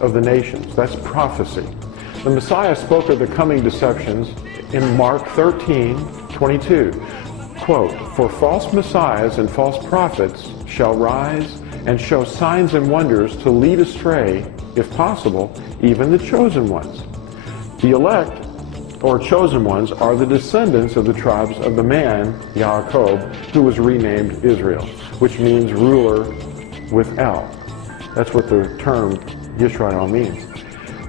of the nations. That's prophecy. The Messiah spoke of the coming deceptions in Mark 13:22. Quote, "For false messiahs and false prophets shall rise and show signs and wonders to lead astray, if possible, even the chosen ones." The elect, or chosen ones, are the descendants of the tribes of the man, Yaakov, who was renamed Israel, which means ruler with El. That's what the term Yisrael means.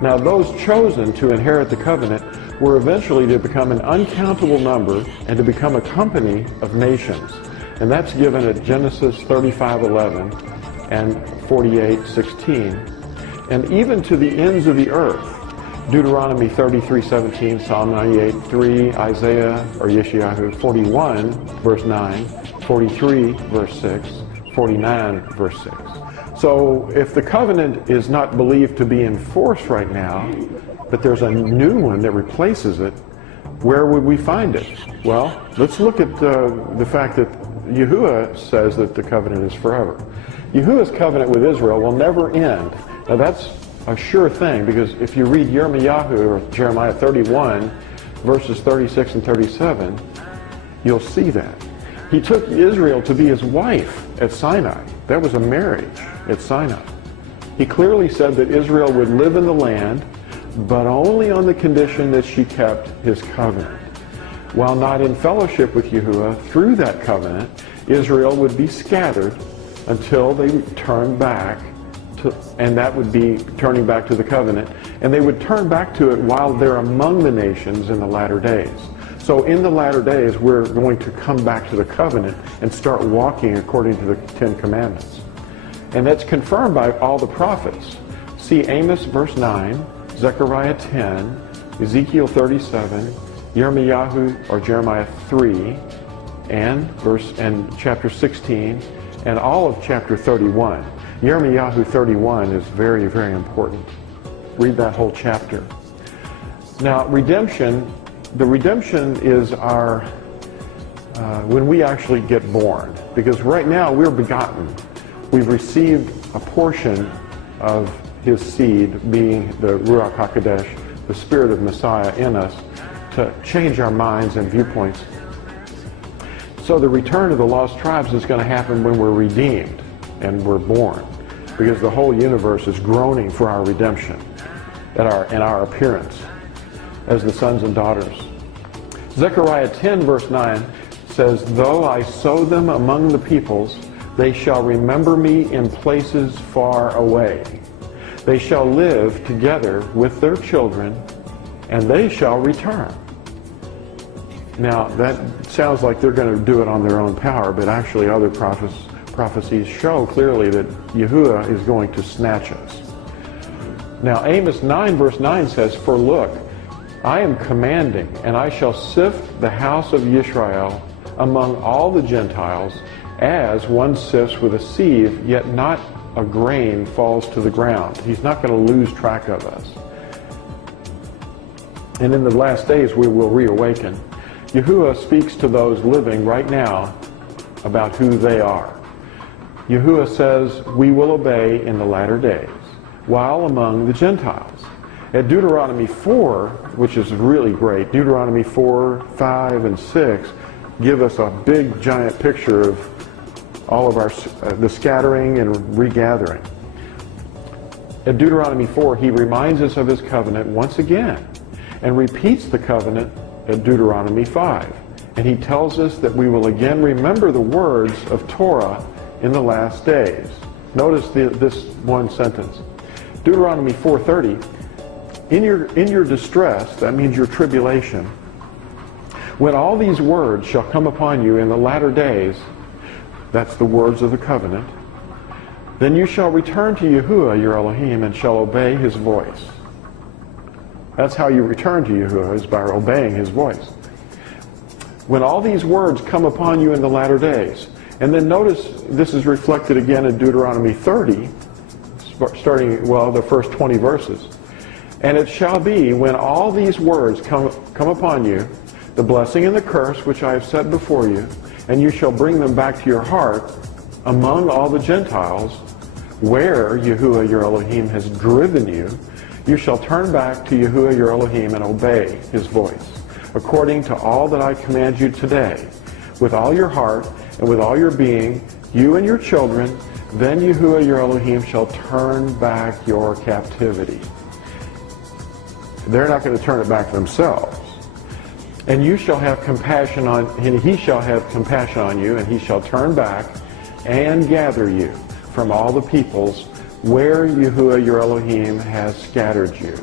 Now, those chosen to inherit the covenant were eventually to become an uncountable number and to become a company of nations. And that's given at Genesis 35:11 and 48:16. And even to the ends of the earth. Deuteronomy 33:17, Psalm 98:3, Isaiah or Yeshayahu 41 verse 9, 43 verse 6, 49 verse 6. So if the covenant is not believed to be in force right now, but there's a new one that replaces it, where would we find it? Well, let's look at the fact that Yahuwah says that the covenant is forever. Yahuwah's covenant with Israel will never end. Now that's a sure thing, because if you read or Jeremiah 31, verses 36 and 37, you'll see that. He took Israel to be his wife at Sinai. That was a marriage at Sinai. He clearly said that Israel would live in the land, but only on the condition that she kept his covenant. While not in fellowship with Yahuwah, through that covenant, Israel would be scattered until they turned back to, and that would be turning back to the covenant, and they would turn back to it while they're among the nations in the latter days. So in the latter days, we're going to come back to the covenant and start walking according to the Ten Commandments. And that's confirmed by all the prophets. See Amos verse 9, Zechariah 10, Ezekiel 37, Jeremiah 3, and chapter 16, and all of chapter 31. Jeremiah 31 is very, very important. Read that whole chapter. Now, the redemption is our, when we actually get born. Because right now we're begotten. We've received a portion of his seed, being the Ruach HaKodesh, the Spirit of Messiah in us, to change our minds and viewpoints. So the return of the lost tribes is going to happen when we're redeemed and we're born, because the whole universe is groaning for our redemption and our appearance as the sons and daughters. Zechariah 10 verse 9 says, "Though I sow them among the peoples, they shall remember me in places far away. They shall live together with their children, and they shall return." Now, that sounds like they're going to do it on their own power, but actually other prophecies show clearly that Yahuwah is going to snatch us. Now, Amos 9 verse 9 says, "For look, I am commanding, and I shall sift the house of Yisrael among all the Gentiles, as one sifts with a sieve, yet not a grain falls to the ground." He's not going to lose track of us. And in the last days we will reawaken. Yahuwah speaks to those living right now about who they are. Yahuwah says, "We will obey in the latter days, while among the Gentiles." At Deuteronomy 4, which is really great, Deuteronomy 4, 5, and 6 give us a big giant picture of all of the scattering and regathering. At Deuteronomy 4, he reminds us of his covenant once again and repeats the covenant at Deuteronomy 5. And he tells us that we will again remember the words of Torah in the last days. Notice this one sentence. Deuteronomy 4:30, in your distress, that means your tribulation, when all these words shall come upon you in the latter days, that's the words of the covenant, then you shall return to Yahuwah your Elohim and shall obey his voice. That's how you return to Yahuwah, is by obeying his voice. When all these words come upon you in the latter days. And then notice this is reflected again in Deuteronomy 30, starting, the first 20 verses. "And it shall be, when all these words come upon you, the blessing and the curse which I have set before you, and you shall bring them back to your heart among all the Gentiles, where Yahuwah your Elohim has driven you, you shall turn back to Yahuwah your Elohim and obey his voice, according to all that I command you today, with all your heart and with all your being, you and your children. Then Yahuwah your Elohim shall turn back your captivity. They're not going to turn it back themselves. And you shall have compassion on, and he shall have compassion on you, and he shall turn back and gather you from all the peoples where Yahuwah your Elohim has scattered you.